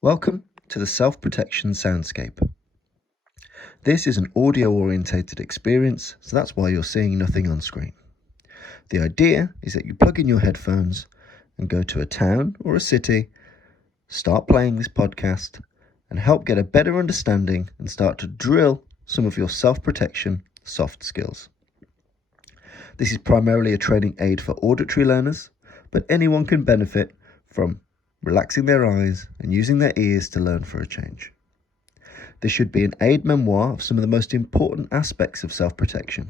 Welcome to the Self-Protection Soundscape. This is an audio-orientated experience, so that's why you're seeing nothing on screen. The idea is that you plug in your headphones and go to a town or a city, start playing this podcast, and help get a better understanding and start to drill some of your self-protection soft skills. This is primarily a training aid for auditory learners, but anyone can benefit from relaxing their eyes and using their ears to learn for a change. This should be an aid memoir of some of the most important aspects of self-protection.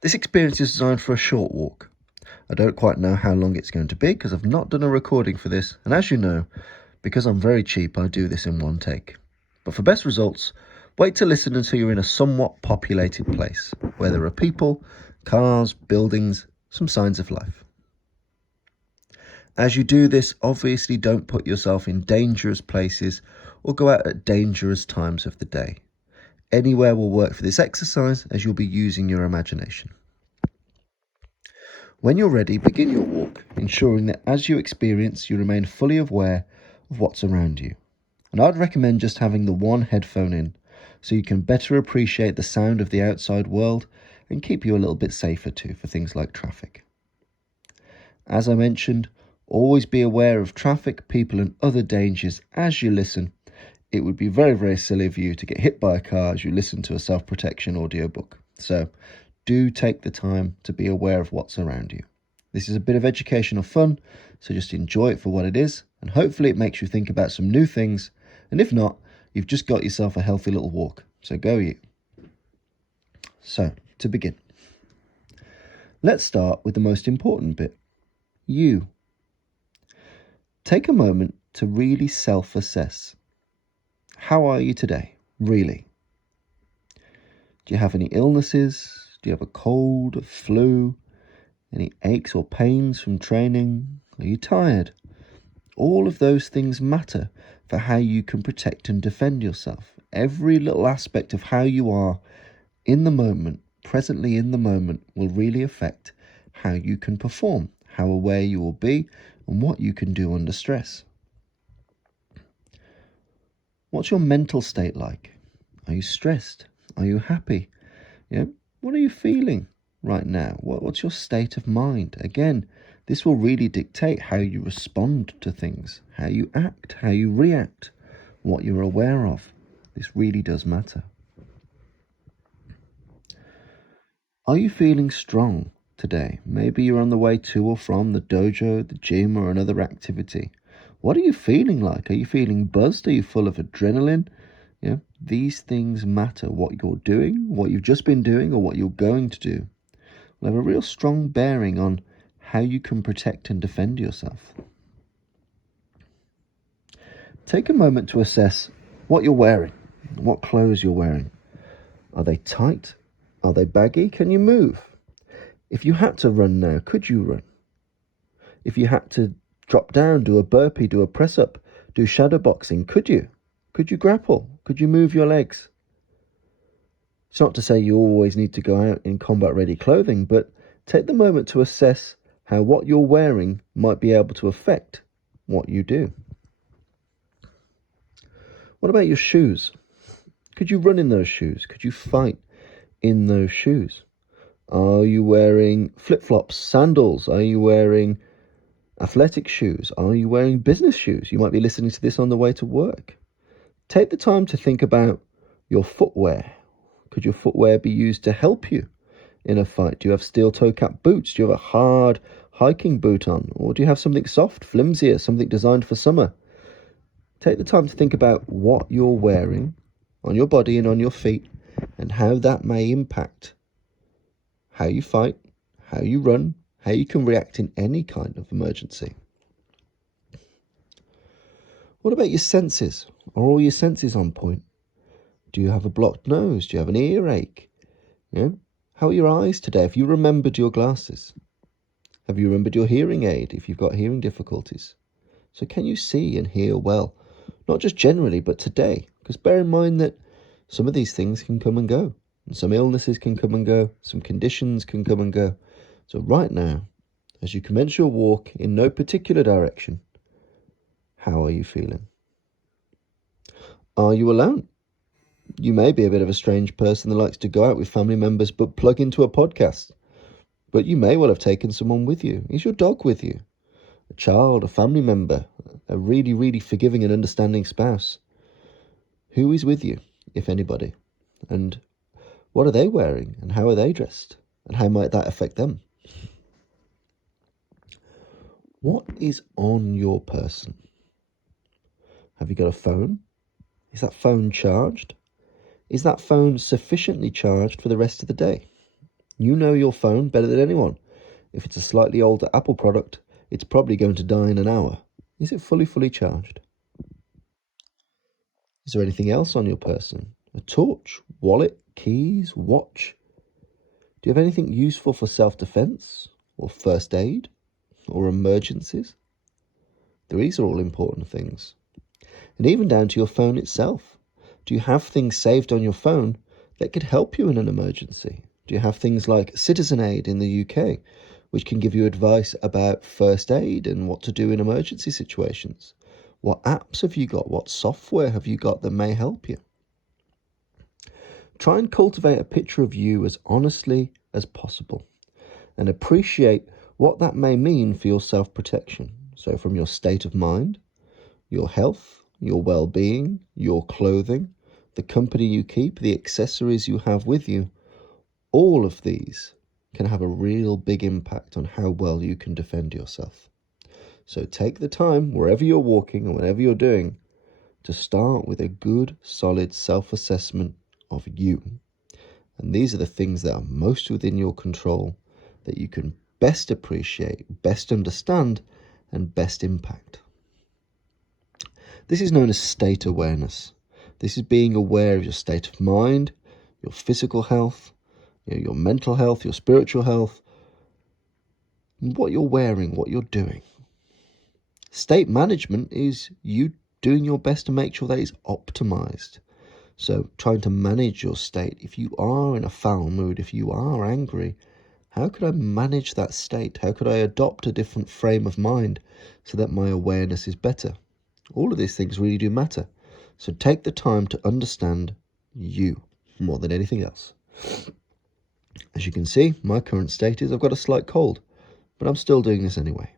This experience is designed for a short walk. I don't quite know how long it's going to be because I've not done a recording for this, and as you know, because I'm very cheap, I do this in one take. But for best results, wait to listen until you're in a somewhat populated place, where there are people, cars, buildings, some signs of life. As you do this, obviously don't put yourself in dangerous places or go out at dangerous times of the day. Anywhere will work for this exercise as you'll be using your imagination. When you're ready, begin your walk, ensuring that as you experience, you remain fully aware of what's around you. And I'd recommend just having the one headphone in, so you can better appreciate the sound of the outside world and keep you a little bit safer too for things like traffic. As I mentioned, always be aware of traffic, people and other dangers as you listen. It would be very, very silly of you to get hit by a car as you listen to a self-protection audiobook. So do take the time to be aware of what's around you. This is a bit of educational fun, so just enjoy it for what it is, and hopefully it makes you think about some new things. And if not, you've just got yourself a healthy little walk. So go you. So, to begin, let's start with the most important bit. You. Take a moment to really self-assess. How are you today, really? Do you have any illnesses? Do you have a cold, a flu? Any aches or pains from training? Are you tired? All of those things matter for how you can protect and defend yourself. Every little aspect of how you are in the moment, presently in the moment, will really affect how you can perform, how aware you will be, and what you can do under stress. What's your mental state like? Are you stressed? Are you happy? What are you feeling right now? What's your state of mind? Again, this will really dictate how you respond to things, how you act, how you react, what you're aware of. This really does matter. Are you feeling strong today? Maybe you're on the way to or from the dojo, the gym, or another activity. What are you feeling like? Are you feeling buzzed? Are you full of adrenaline? These things matter. What you're doing, what you've just been doing, or what you're going to do will have a real strong bearing on how you can protect and defend yourself. Take a moment to assess what you're wearing, what clothes you're wearing. Are they tight? Are they baggy? Can you move? If you had to run now, could you run? If you had to drop down, do a burpee, do a press-up, do shadow boxing, could you? Could you grapple? Could you move your legs? It's not to say you always need to go out in combat-ready clothing, but take the moment to assess how what you're wearing might be able to affect what you do. What about your shoes? Could you run in those shoes? Could you fight in those shoes? Are you wearing flip-flops, sandals? Are you wearing athletic shoes? Are you wearing business shoes? You might be listening to this on the way to work. Take the time to think about your footwear. Could your footwear be used to help you in a fight? Do you have steel toe-cap boots? Do you have a hard hiking boot on? Or do you have something soft, flimsier, something designed for summer? Take the time to think about what you're wearing on your body and on your feet and how that may impact how you fight, how you run, how you can react in any kind of emergency. What about your senses? Are all your senses on point? Do you have a blocked nose? Do you have an earache? How are your eyes today? Have you remembered your glasses? Have you remembered your hearing aid if you've got hearing difficulties? So can you see and hear well? Not just generally, but today. Because bear in mind that some of these things can come and go. And some illnesses can come and go. Some conditions can come and go. So right now, as you commence your walk in no particular direction, How are you feeling? Are you alone? You may be a bit of a strange person that likes to go out with family members but plug into a podcast. But you may well have taken someone with you. Is your dog with you? A child, a family member, a really, really forgiving and understanding spouse? Who is with you, if anybody? And what are they wearing? And how are they dressed? And how might that affect them? What is on your person? Have you got a phone? Is that phone charged? Is that phone sufficiently charged for the rest of the day? You know your phone better than anyone. If it's a slightly older Apple product, it's probably going to die in an hour. Is it fully charged? Is there anything else on your person? A torch, wallet, keys, watch? Do you have anything useful for self-defense or first aid or emergencies? These are all important things. And even down to your phone itself. Do you have things saved on your phone that could help you in an emergency? Do you have things like Citizen Aid in the UK, which can give you advice about first aid and what to do in emergency situations? What apps have you got? What software have you got that may help you? Try and cultivate a picture of you as honestly as possible and appreciate what that may mean for your self-protection. So from your state of mind, your health, your well-being, your clothing, the company you keep, the accessories you have with you, all of these can have a real big impact on how well you can defend yourself. So take the time, wherever you're walking or whatever you're doing, to start with a good, solid self-assessment of you. And these are the things that are most within your control, that you can best appreciate, best understand, and best impact. This is known as state awareness. This is being aware of your state of mind, your physical health, your mental health, your spiritual health, what you're wearing, what you're doing. State management is you doing your best to make sure that it's optimized. So trying to manage your state. If you are in a foul mood, if you are angry, how could I manage that state? How could I adopt a different frame of mind so that my awareness is better? All of these things really do matter. So take the time to understand you more than anything else. As you can see, my current state is I've got a slight cold, but I'm still doing this anyway,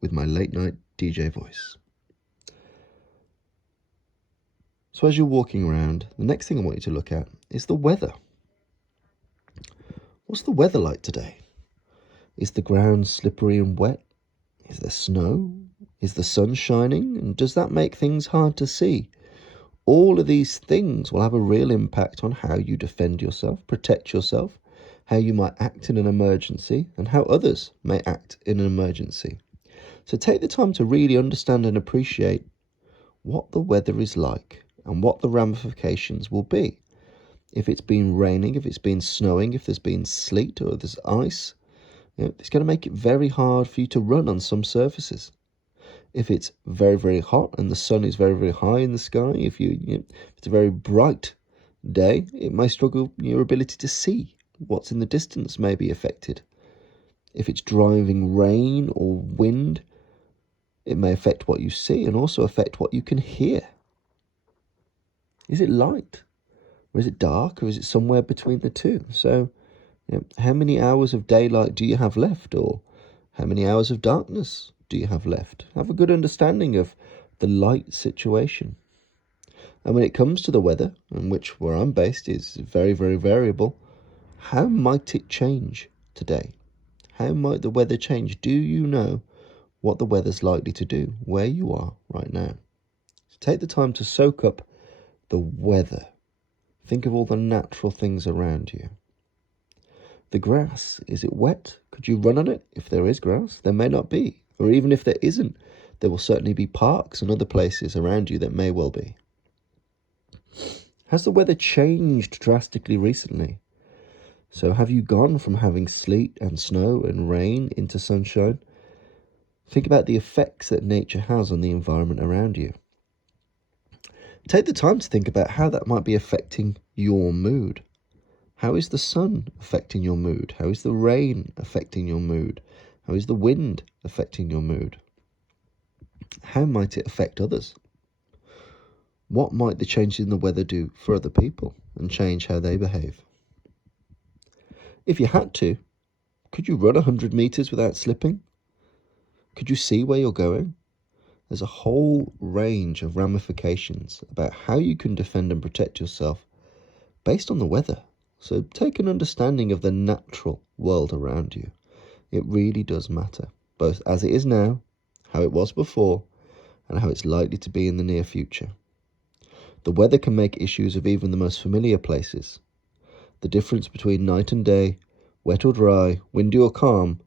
with my late night DJ voice. So as you're walking around, the next thing I want you to look at is the weather. What's the weather like today? Is the ground slippery and wet? Is there snow? Is the sun shining? And does that make things hard to see? All of these things will have a real impact on how you defend yourself, protect yourself, how you might act in an emergency, and how others may act in an emergency. So take the time to really understand and appreciate what the weather is like and what the ramifications will be. If it's been raining, if it's been snowing, if there's been sleet or there's ice, it's going to make it very hard for you to run on some surfaces. If it's very hot and the sun is very high in the sky, if it's a very bright day, it may struggle. Your ability to see what's in the distance may be affected. If it's driving rain or wind, it may affect what you see and also affect what you can hear. Is it light? Or is it dark? Or is it somewhere between the two? So, how many hours of daylight do you have left? Or how many hours of darkness do you have left? Have a good understanding of the light situation. And when it comes to the weather, and where I'm based is very variable, how might it change today? How might the weather change? Do you know what the weather's likely to do where you are right now? So take the time to soak up the weather. Think of all the natural things around you. The grass, is it wet? Could you run on it? If there is grass, there may not be. Or even if there isn't, there will certainly be parks and other places around you that may well be. Has the weather changed drastically recently? So have you gone from having sleet and snow and rain into sunshine? Think about the effects that nature has on the environment around you. Take the time to think about how that might be affecting your mood. How is the sun affecting your mood? How is the rain affecting your mood? How is the wind affecting your mood? How might it affect others? What might the changes in the weather do for other people and change how they behave? If you had to, could you run 100 meters without slipping? Could you see where you're going? There's a whole range of ramifications about how you can defend and protect yourself based on the weather. So take an understanding of the natural world around you. It really does matter, both as it is now, how it was before, and how it's likely to be in the near future. The weather can make issues of even the most familiar places. The difference between night and day, wet or dry, windy or calm,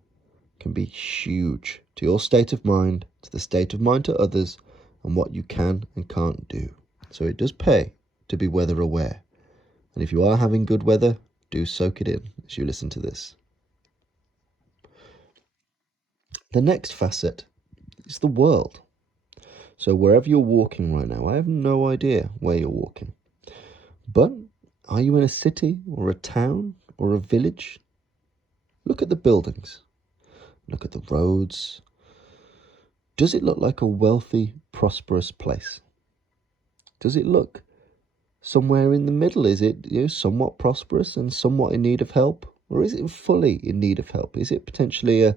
can be huge to your state of mind, to the state of mind to others, and what you can and can't do. So it does pay to be weather aware. And if you are having good weather, do soak it in as you listen to this. The next facet is the world. So wherever you're walking right now, I have no idea where you're walking. But are you in a city or a town or a village? Look at the buildings. Look at the roads. Does it look like a wealthy, prosperous place? Does it look somewhere in the middle? Is it somewhat prosperous and somewhat in need of help? Or is it fully in need of help? Is it potentially a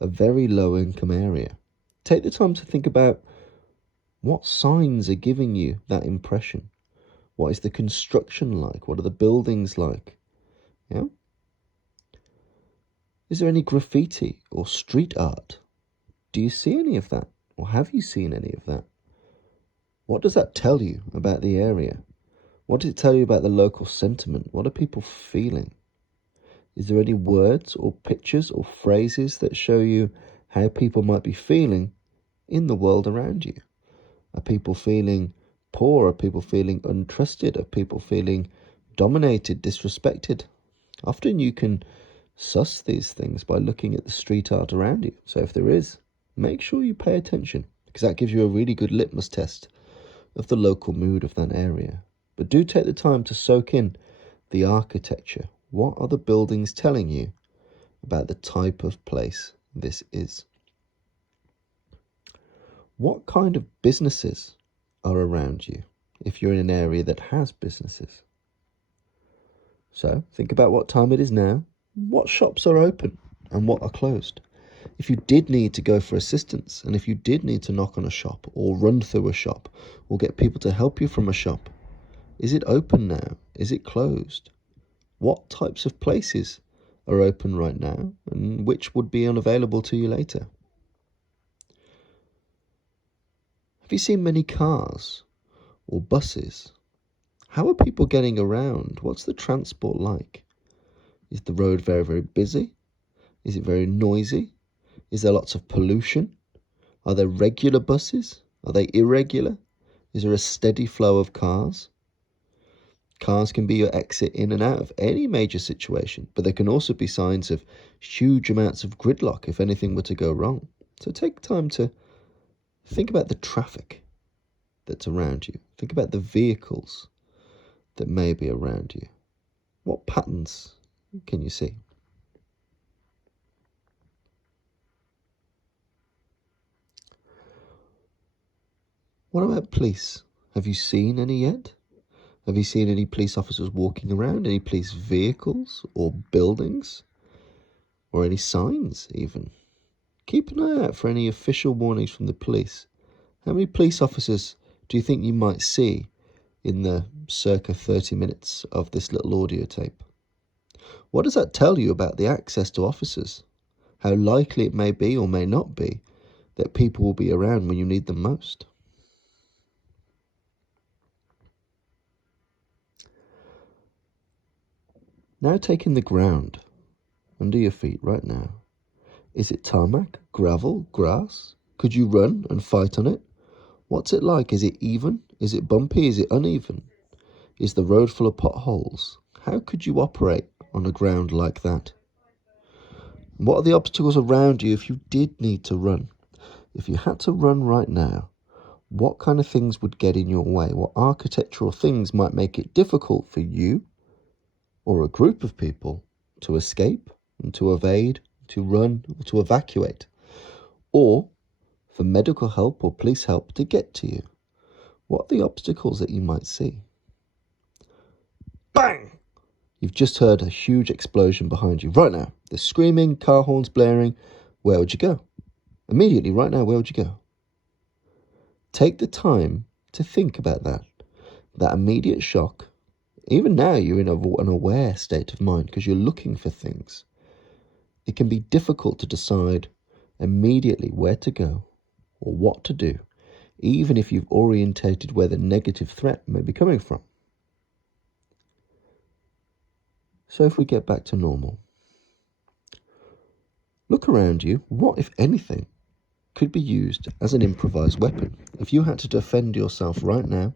very low income area? Take the time to think about what signs are giving you that impression. What is the construction like? What are the buildings like? Yeah? Is there any graffiti or street art? Do you see any of that? Or have you seen any of that? What does that tell you about the area? What does it tell you about the local sentiment? What are people feeling? Is there any words or pictures or phrases that show you how people might be feeling in the world around you? Are people feeling poor? Are people feeling untrusted? Are people feeling dominated, disrespected? Often you can suss these things by looking at the street art around you. So if there is, make sure you pay attention, because that gives you a really good litmus test of the local mood of that area. But do take the time to soak in the architecture. What are the buildings telling you about the type of place this is? What kind of businesses are around you if you're in an area that has businesses? So think about what time it is now, what shops are open and what are closed. If you did need to go for assistance, and if you did need to knock on a shop or run through a shop or get people to help you from a shop, is it open now? Is it closed? What types of places are open right now and which would be unavailable to you later? Have you seen many cars or buses? How are people getting around? What's the transport like? Is the road very, very busy? Is it very noisy? Is there lots of pollution? Are there regular buses? Are they irregular? Is there a steady flow of cars? Cars can be your exit in and out of any major situation, but there can also be signs of huge amounts of gridlock if anything were to go wrong. So take time to think about the traffic that's around you. Think about the vehicles that may be around you. What patterns can you see? What about police? Have you seen any yet? Have you seen any police officers walking around? Any police vehicles or buildings? Or any signs even? Keep an eye out for any official warnings from the police. How many police officers do you think you might see in the circa 30 minutes of this little audio tape? What does that tell you about the access to officers? How likely it may be or may not be that people will be around when you need them most? Now take in the ground under your feet right now. Is it tarmac, gravel, grass? Could you run and fight on it? What's it like? Is it even? Is it bumpy? Is it uneven? Is the road full of potholes? How could you operate on a ground like that? What are the obstacles around you if you did need to run? If you had to run right now, what kind of things would get in your way? What architectural things might make it difficult for you or a group of people to escape and to evade, to run, or to evacuate? Or for medical help or police help to get to you? What are the obstacles that you might see? Bang! You've just heard a huge explosion behind you. Right now, there's screaming, car horns blaring. Where would you go? Immediately, right now, where would you go? Take the time to think about that. That immediate shock. Even now, you're in an aware state of mind because you're looking for things. It can be difficult to decide immediately where to go or what to do, even if you've orientated where the negative threat may be coming from. So if we get back to normal, look around you. What, if anything, could be used as an improvised weapon? If you had to defend yourself right now,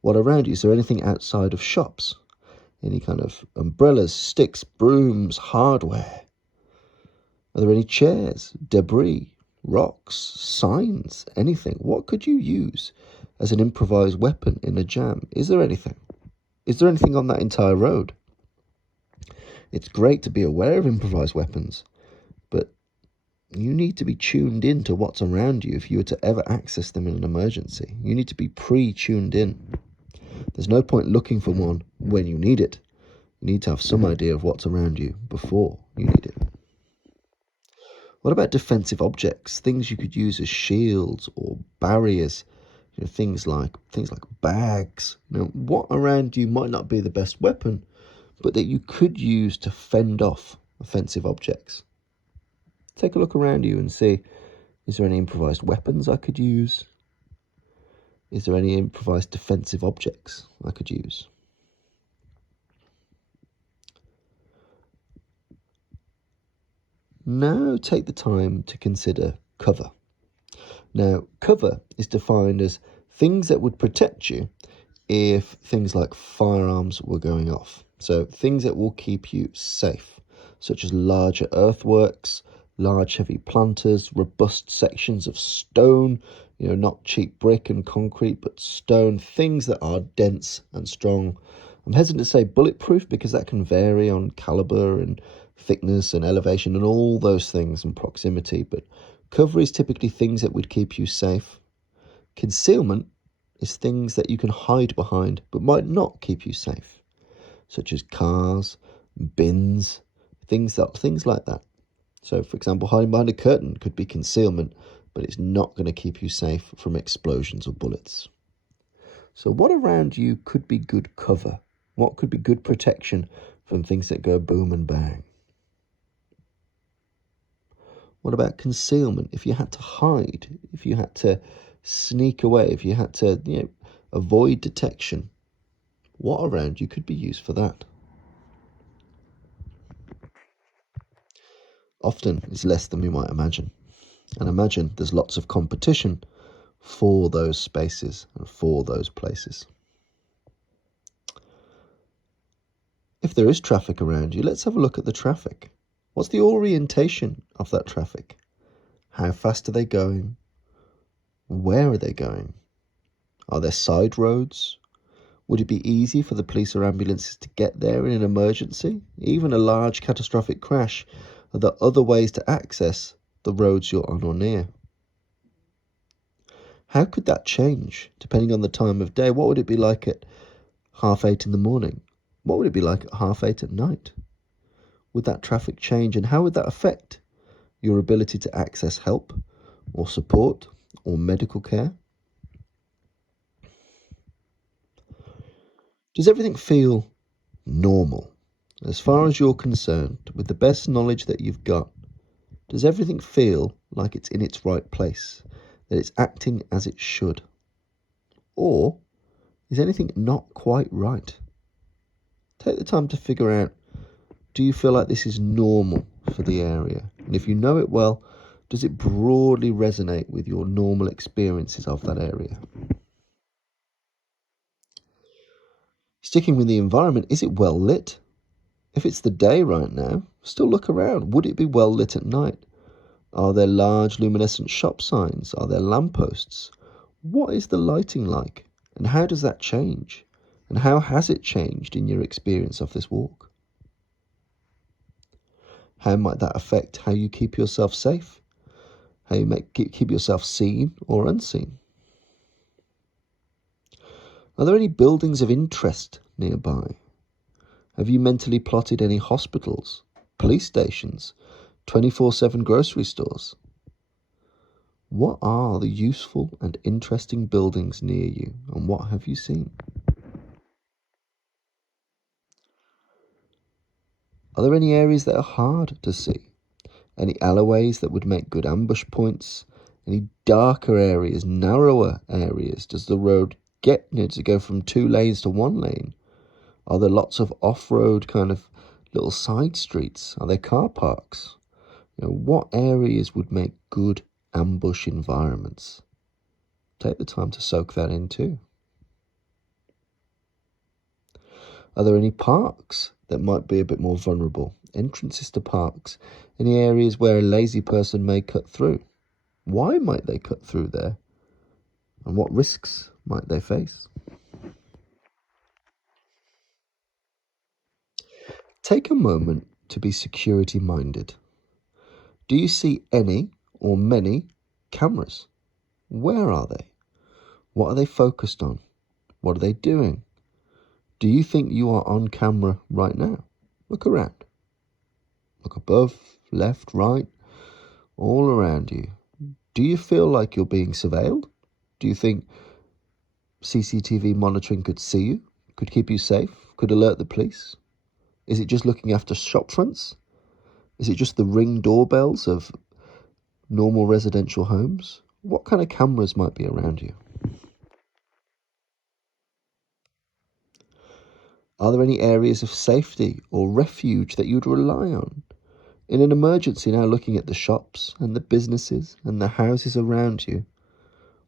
what around you? Is there anything outside of shops? Any kind of umbrellas, sticks, brooms, hardware? Are there any chairs, debris, rocks, signs, anything? What could you use as an improvised weapon in a jam? Is there anything? Is there anything on that entire road? It's great to be aware of improvised weapons, but you need to be tuned in to what's around you if you were to ever access them in an emergency. You need to be pre-tuned in. There's no point looking for one when you need it. You need to have some idea of what's around you before you need it. What about defensive objects? Things you could use as shields or barriers. Things like bags. What around you might not be the best weapon, but that you could use to fend off offensive objects. Take a look around you and see, is there any improvised weapons I could use? Is there any improvised defensive objects I could use? Now take the time to consider cover. Now, cover is defined as things that would protect you if things like firearms were going off. So things that will keep you safe, such as larger earthworks, large heavy planters, robust sections of stone, not cheap brick and concrete, but stone, things that are dense and strong. I'm hesitant to say bulletproof because that can vary on caliber and thickness and elevation and all those things and proximity, but cover is typically things that would keep you safe. Concealment is things that you can hide behind but might not keep you safe, such as cars, bins, things like that. So, for example, hiding behind a curtain could be concealment, but it's not going to keep you safe from explosions or bullets. So what around you could be good cover? What could be good protection from things that go boom and bang? What about concealment? If you had to hide, if you had to sneak away, if you had to, avoid detection, what around you could be used for that? Often it's less than we might imagine. And imagine there's lots of competition for those spaces and for those places. If there is traffic around you, let's have a look at the traffic. What's the orientation of that traffic? How fast are they going? Where are they going? Are there side roads? Would it be easy for the police or ambulances to get there in an emergency? Even a large catastrophic crash, are there other ways to access the roads you're on or near? How could that change depending on the time of day? What would it be like at 8:30 in the morning? What would it be like at 8:30 at night? Would that traffic change, and how would that affect your ability to access help or support or medical care? Does everything feel normal? As far as you're concerned, with the best knowledge that you've got, does everything feel like it's in its right place, that it's acting as it should? Or is anything not quite right? Take the time to figure out, do you feel like this is normal for the area? And if you know it well, does it broadly resonate with your normal experiences of that area? Sticking with the environment, is it well lit? If it's the day right now, still look around. Would it be well lit at night? Are there large luminescent shop signs? Are there lampposts? What is the lighting like? And how does that change? And how has it changed in your experience of this walk? How might that affect how you keep yourself safe? how you keep yourself seen or unseen. Are there any buildings of interest nearby? Have you mentally plotted any hospitals, police stations, 24/7 grocery stores? What are the useful and interesting buildings near you, and what have you seen? Are there any areas that are hard to see? Any alleyways that would make good ambush points? Any darker areas, narrower areas? Does the road need to go from 2 lanes to 1 lane? Are there lots of off-road kind of little side streets? Are there car parks? What areas would make good ambush environments? Take the time to soak that in too. Are there any parks that might be a bit more vulnerable? Entrances to parks, any areas where a lazy person may cut through? Why might they cut through there? And what risks might they face? Take a moment to be security minded. Do you see any or many cameras? Where are they? What are they focused on? What are they doing? Do you think you are on camera right now? Look around. Look above, left, right, all around you. Do you feel like you're being surveilled? Do you think CCTV monitoring could see you, could keep you safe, could alert the police? Is it just looking after shop fronts? Is it just the Ring doorbells of normal residential homes? What kind of cameras might be around you? Are there any areas of safety or refuge that you'd rely on? In an emergency, now looking at the shops and the businesses and the houses around you,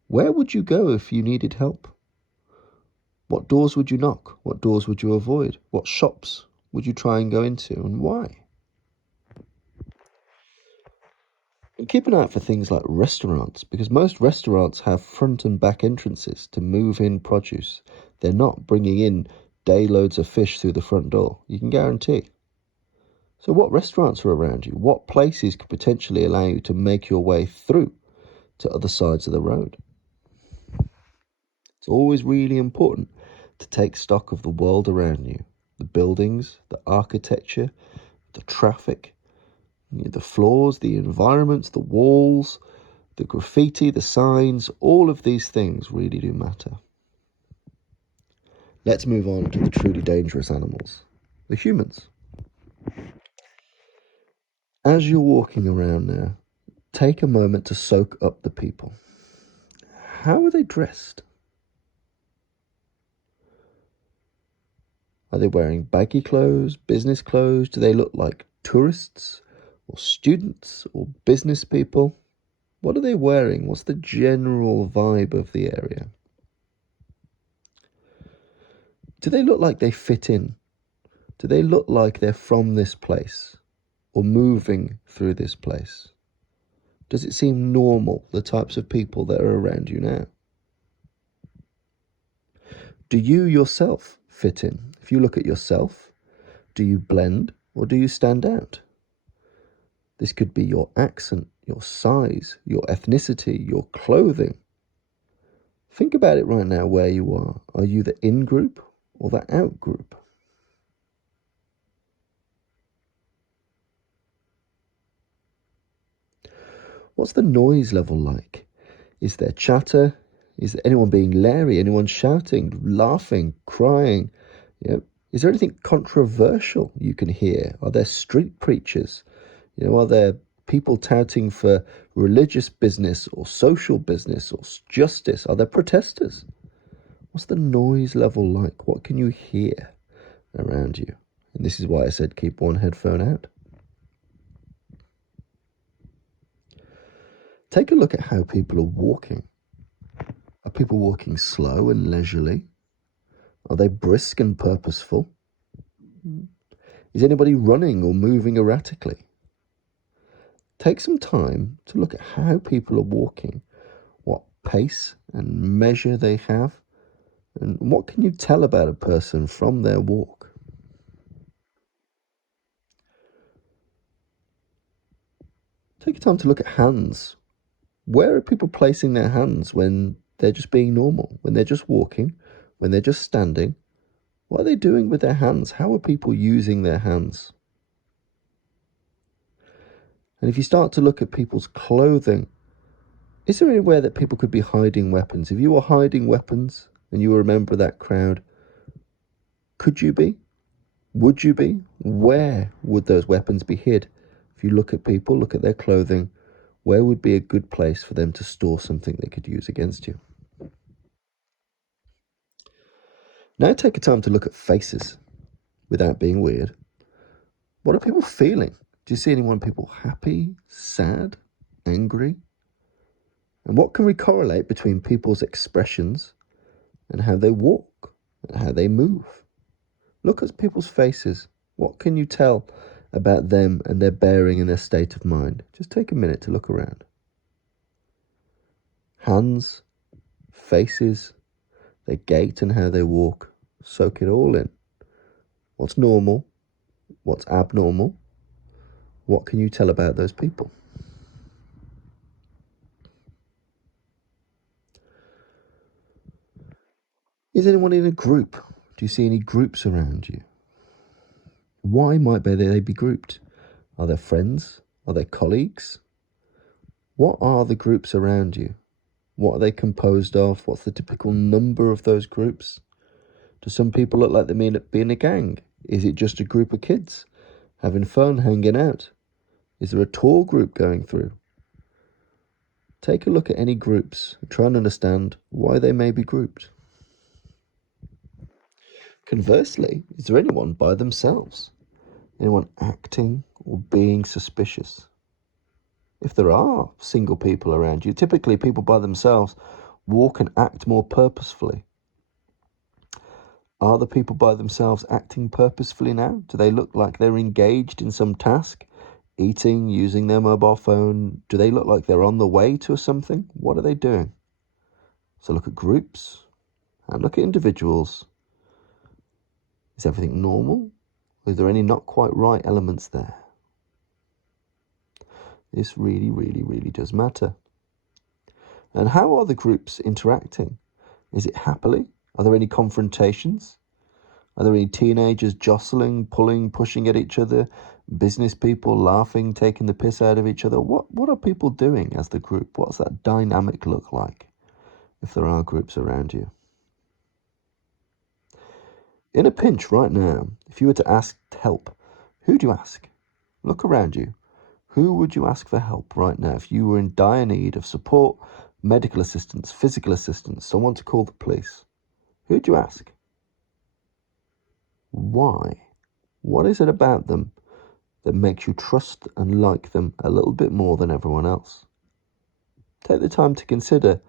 where would you go if you needed help? What doors would you knock? What doors would you avoid? What shops would you try and go into, and why? And keep an eye out for things like restaurants, because most restaurants have front and back entrances to move in produce. They're not bringing in day loads of fish through the front door, you can guarantee. So what restaurants are around you? What places could potentially allow you to make your way through to other sides of the road? It's always really important to take stock of the world around you, the buildings, the architecture, the traffic, the floors, the environments, the walls, the graffiti, the signs. All of these things really do matter. Let's move on to the truly dangerous animals, the humans. As you're walking around now, take a moment to soak up the people. How are they dressed? Are they wearing baggy clothes, business clothes? Do they look like tourists or students or business people? What are they wearing? What's the general vibe of the area? Do they look like they fit in? Do they look like they're from this place or moving through this place? Does it seem normal, the types of people that are around you now? Do you yourself fit in? If you look at yourself, do you blend or do you stand out? This could be your accent, your size, your ethnicity, your clothing. Think about it right now where you are. Are you the in group or the out group? What's the noise level like? Is there chatter? Is anyone being leery? Anyone shouting, laughing, crying? Is there anything controversial you can hear? Are there street preachers? Are there people touting for religious business or social business or justice? Are there protesters? What's the noise level like? What can you hear around you? And this is why I said keep one headphone out. Take a look at how people are walking. Are people walking slow and leisurely? Are they brisk and purposeful? Is anybody running or moving erratically? Take some time to look at how people are walking, what pace and measure they have, and what can you tell about a person from their walk? Take time to look at hands. Where are people placing their hands when they're just being normal, when they're just walking, when they're just standing? What are they doing with their hands? How are people using their hands? And if you start to look at people's clothing, is there anywhere that people could be hiding weapons? If you were hiding weapons and you were a member of that crowd, could you be? Would you be? Where would those weapons be hid? If you look at people, look at their clothing, where would be a good place for them to store something they could use against you? Now take a time to look at faces without being weird. What are people feeling? Do you see anyone people happy, sad, angry? And what can we correlate between people's expressions and how they walk and how they move? Look at people's faces. What can you tell about them and their bearing and their state of mind? Just take a minute to look around. Hands, faces, their gait and how they walk. Soak it all in. What's normal? What's abnormal? What can you tell about those people? Is anyone in a group? Do you see any groups around you? Why might they be grouped? Are they friends? Are they colleagues? What are the groups around you? What are they composed of? What's the typical number of those groups? Do some people look like they may be in a gang? Is it just a group of kids having fun, hanging out? Is there a tour group going through? Take a look at any groups and try and understand why they may be grouped. Conversely, is there anyone by themselves? Anyone acting or being suspicious? If there are single people around you, typically people by themselves walk and act more purposefully. Are the people by themselves acting purposefully now? Do they look like they're engaged in some task? Eating, using their mobile phone? Do they look like they're on the way to something? What are they doing? So look at groups and look at individuals. Is everything normal? Is there any not quite right elements there? This really does matter. And how are the groups interacting? Is it happily? Are there any confrontations? Are there any teenagers jostling, pulling, pushing at each other? Business people laughing, taking the piss out of each other? What are people doing as the group? What's that dynamic look like if there are groups around you? In a pinch right now, if you were to ask help, who do you ask? Look around you. Who would you ask for help right now if you were in dire need of support, medical assistance, physical assistance, someone to call the police? Who'd you ask? Why? What is it about them that makes you trust and like them a little bit more than everyone else? Take the time to consider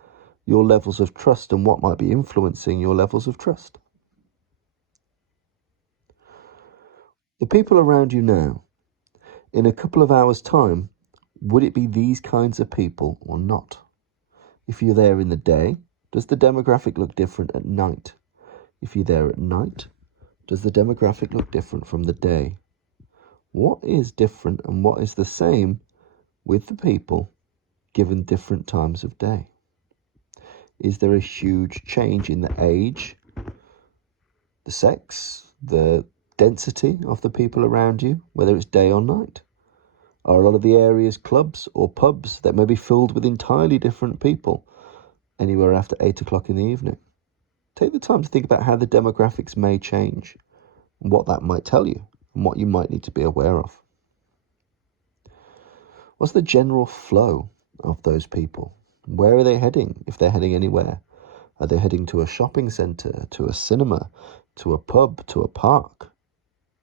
your levels of trust and what might be influencing your levels of trust. The people around you now, in a couple of hours' time, would it be these kinds of people or not? If you're there in the day, does the demographic look different at night? If you're there at night, does the demographic look different from the day? What is different and what is the same with the people given different times of day? Is there a huge change in the age, the sex, the density of the people around you, whether it's day or night? Are a lot of the areas clubs or pubs that may be filled with entirely different people anywhere after 8 o'clock in the evening? Take the time to think about how the demographics may change and what that might tell you and what you might need to be aware of. What's the general flow of those people? Where are they heading, if they're heading anywhere? Are they heading to a shopping centre, to a cinema, to a pub, to a park?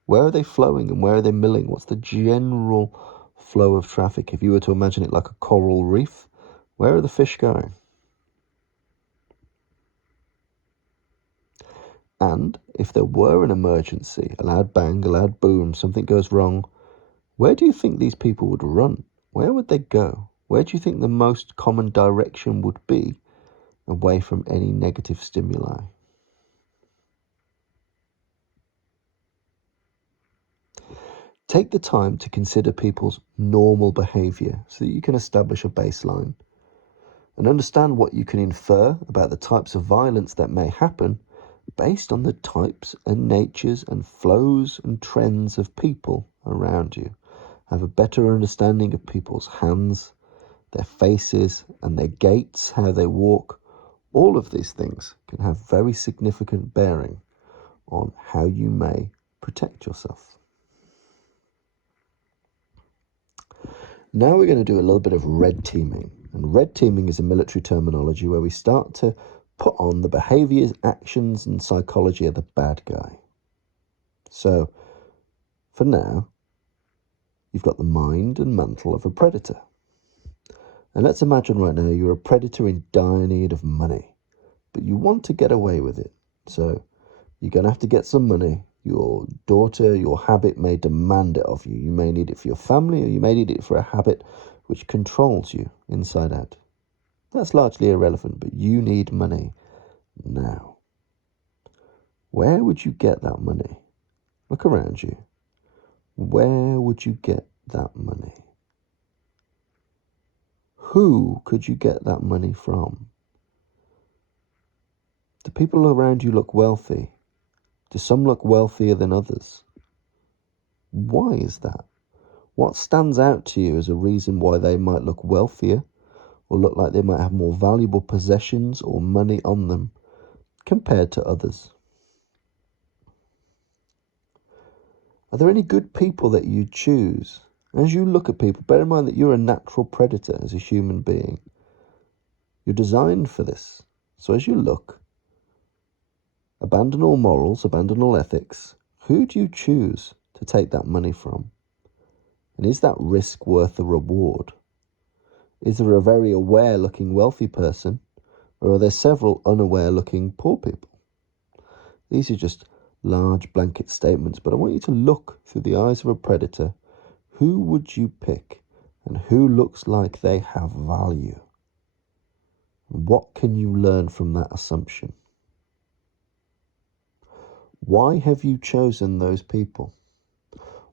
Where are they flowing and where are they milling? What's the general flow of traffic? If you were to imagine it like a coral reef, where are the fish going? And if there were an emergency, a loud bang, a loud boom, something goes wrong, where do you think these people would run? Where would they go? Where do you think the most common direction would be away from any negative stimuli? Take the time to consider people's normal behaviour so that you can establish a baseline. and understand what you can infer about the types of violence that may happen based on the types and natures and flows and trends of people around you. Have a better understanding of people's hands, their faces, and their gaits, how they walk. All of these things can have very significant bearing on how you may protect yourself. Now we're going to do a little bit of red teaming. And red teaming is a military terminology where we start to put on the behaviors, actions, and psychology of the bad guy. So, for now, you've got the mind and mantle of a predator. And let's imagine right now you're a predator in dire need of money, but you want to get away with it. So, you're going to have to get some money. Your daughter, your habit may demand it of you. You may need it for your family, or you may need it for a habit which controls you inside out. That's largely irrelevant, but you need money now. Where would you get that money? Look around you. Where would you get that money? Who could you get that money from? Do people around you look wealthy? Do some look wealthier than others? Why is that? What stands out to you as a reason why they might look wealthier or look like they might have more valuable possessions or money on them compared to others? Are there any good people that you choose? As you look at people, bear in mind that you're a natural predator as a human being. You're designed for this. So as you look, abandon all morals, abandon all ethics. Who do you choose to take that money from? And is that risk worth the reward? Is there a very aware-looking wealthy person, or are there several unaware-looking poor people? These are just large blanket statements, but I want you to look through the eyes of a predator. Who would you pick, and who looks like they have value? And what can you learn from that assumption? Why have you chosen those people?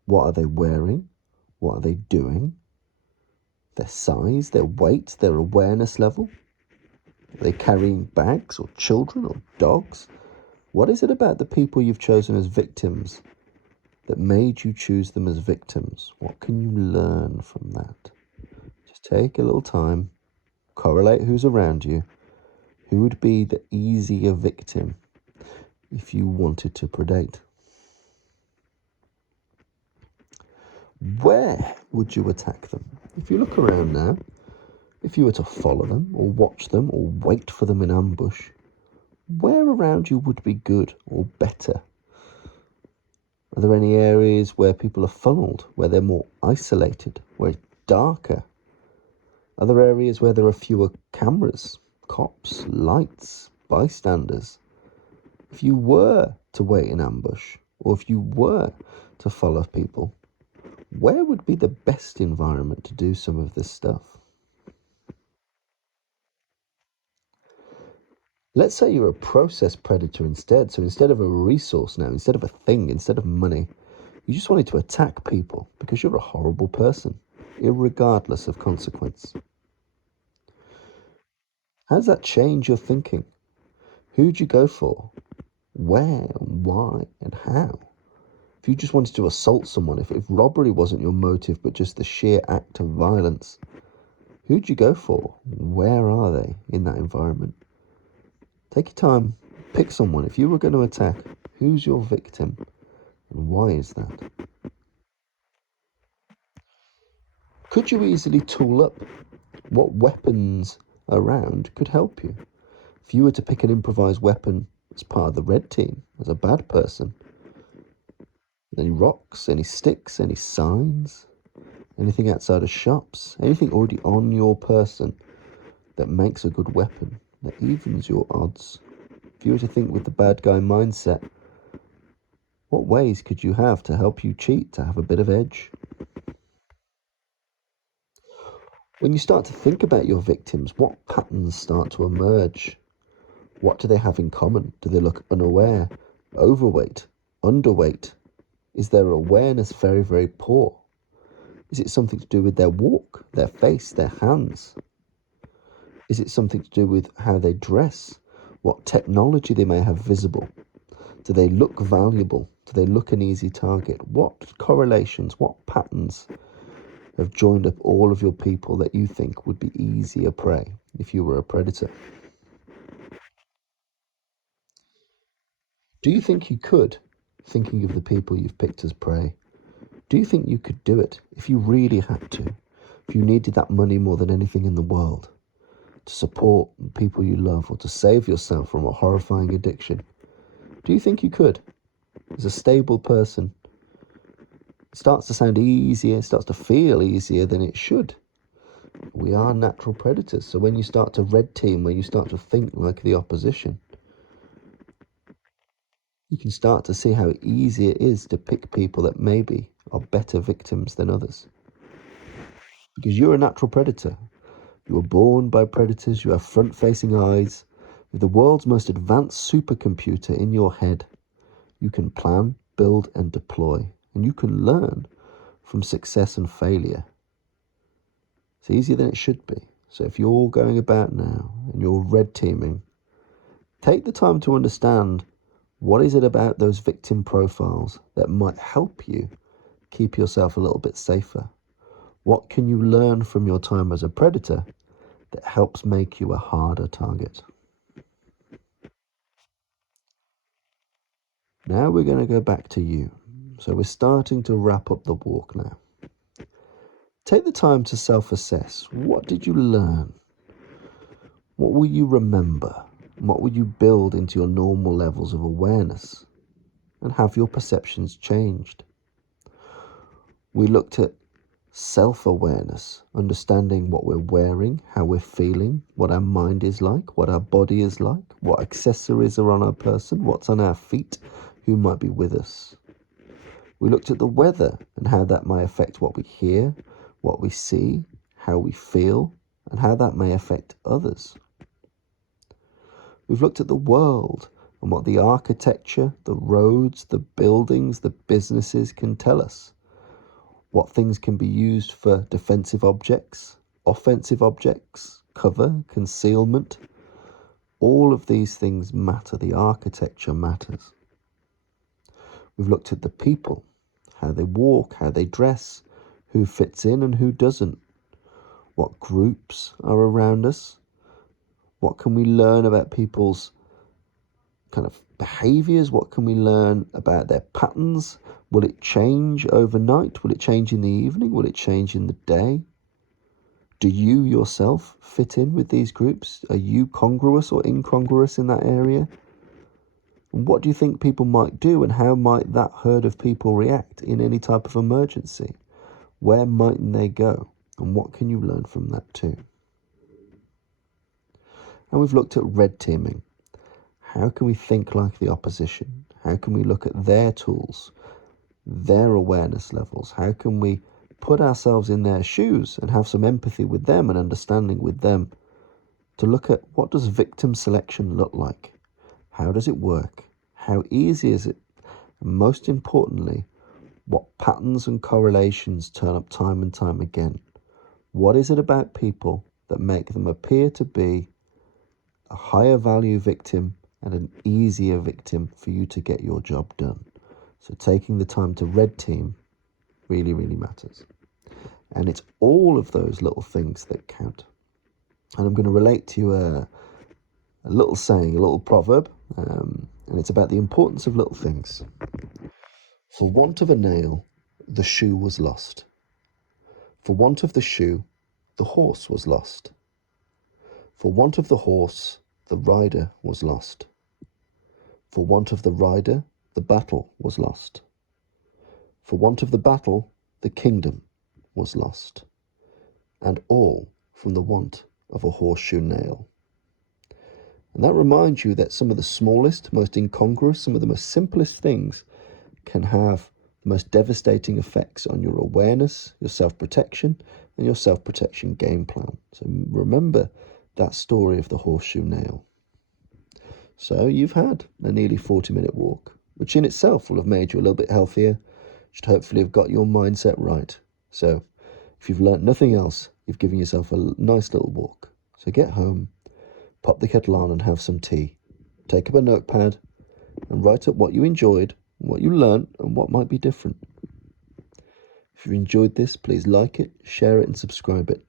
What are they wearing? What are they doing? Their size, their weight, their awareness level? Are they carrying bags or children or dogs? What is it about the people you've chosen as victims that made you choose them as victims? What can you learn from that? Just take a little time, correlate who's around you. Who would be the easier victim if you wanted to predate? Where would you attack them? If you look around now, if you were to follow them or watch them or wait for them in ambush, where around you would be good or better? Are there any areas where people are funneled, where they're more isolated, where it's darker? Are there areas where there are fewer cameras, cops, lights, bystanders? If you were to wait in ambush, or if you were to follow people, where would be the best environment to do some of this stuff? Let's say you're a process predator instead. So instead of a resource now, instead of a thing, instead of money, you just wanted to attack people because you're a horrible person, irregardless of consequence. How does that change your thinking? Who'd you go for? Where, why, and how? If you just wanted to assault someone, if robbery wasn't your motive but just the sheer act of violence, who'd you go for? Where are they in that environment? Take your time, pick someone. If you were going to attack, who's your victim and why is that? Could you easily tool up? What weapons around could help you? If you were to pick an improvised weapon as part of the red team, as a bad person, any rocks, any sticks, any signs, anything outside of shops, anything already on your person that makes a good weapon, that evens your odds. If you were to think with the bad guy mindset, what ways could you have to help you cheat, to have a bit of edge? When you start to think about your victims, what patterns start to emerge? What do they have in common? Do they look unaware, overweight, underweight? Is their awareness very, very poor? Is it something to do with their walk, their face, their hands? Is it something to do with how they dress? What technology they may have visible? Do they look valuable? Do they look an easy target? What correlations, what patterns have joined up all of your people that you think would be easier prey if you were a predator? Do you think you could, thinking of the people you've picked as prey, do you think you could do it if you really had to? If you needed that money more than anything in the world to support people you love or to save yourself from a horrifying addiction? Do you think you could? As a stable person, it starts to sound easier, it starts to feel easier than it should. We are natural predators, so when you start to red team, when you start to think like the opposition, you can start to see how easy it is to pick people that maybe are better victims than others. Because you're a natural predator. You were born by predators, you have front-facing eyes. With the world's most advanced supercomputer in your head, you can plan, build, and deploy. And you can learn from success and failure. It's easier than it should be. So if you're going about now and you're red teaming, take the time to understand what is it about those victim profiles that might help you keep yourself a little bit safer. What can you learn from your time as a predator that helps make you a harder target? Now we're going to go back to you. So we're starting to wrap up the walk now. Take the time to self-assess. What did you learn? What will you remember? What will you build into your normal levels of awareness? And have your perceptions changed? We looked at self-awareness, understanding what we're wearing, how we're feeling, what our mind is like, what our body is like, what accessories are on our person, what's on our feet, who might be with us. We looked at the weather and how that may affect what we hear, what we see, how we feel, and how that may affect others. We've looked at the world and what the architecture, the roads, the buildings, the businesses can tell us. What things can be used for defensive objects, offensive objects, cover, concealment. All of these things matter. The architecture matters. We've looked at the people, how they walk, how they dress, who fits in and who doesn't, what groups are around us, what can we learn about people's kind of behaviors, what can we learn about their patterns. Will it change overnight? Will it change in the evening? Will it change in the day? Do you yourself fit in with these groups? Are you congruous or incongruous in that area? And what do you think people might do, and how might that herd of people react in any type of emergency? Where might they go? And what can you learn from that too? And we've looked at red teaming. How can we think like the opposition? How can we look at their tools, their awareness levels? How can we put ourselves in their shoes and have some empathy with them and understanding with them to look at what does victim selection look like? How does it work? How easy is it? And most importantly, what patterns and correlations turn up time and time again? What is it about people that make them appear to be a higher value victim and an easier victim for you to get your job done? So taking the time to red team really, really matters. And it's all of those little things that count. And I'm going to relate to you a little saying, a little proverb, and it's about the importance of little things. For want of a nail, the shoe was lost. For want of the shoe, the horse was lost. For want of the horse, the rider was lost. For want of the rider, the battle was lost. For want of the battle, the kingdom was lost. And all from the want of a horseshoe nail. And that reminds you that some of the smallest, most incongruous, some of the most simplest things can have the most devastating effects on your awareness, your self-protection, and your self-protection game plan. So remember that story of the horseshoe nail. So you've had a nearly 40-minute walk, which in itself will have made you a little bit healthier, should hopefully have got your mindset right. So if you've learnt nothing else, you've given yourself a nice little walk. So get home, pop the kettle on and have some tea. Take up a notepad and write up what you enjoyed, what you learnt, and what might be different. If you enjoyed this, please like it, share it, and subscribe it.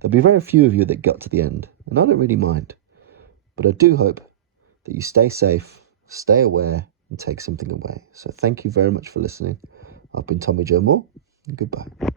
There'll be very few of you that got to the end, and I don't really mind. But I do hope that you stay safe, stay aware, and take something away. So thank you very much for listening. I've been Tommy Joe Moore, and goodbye.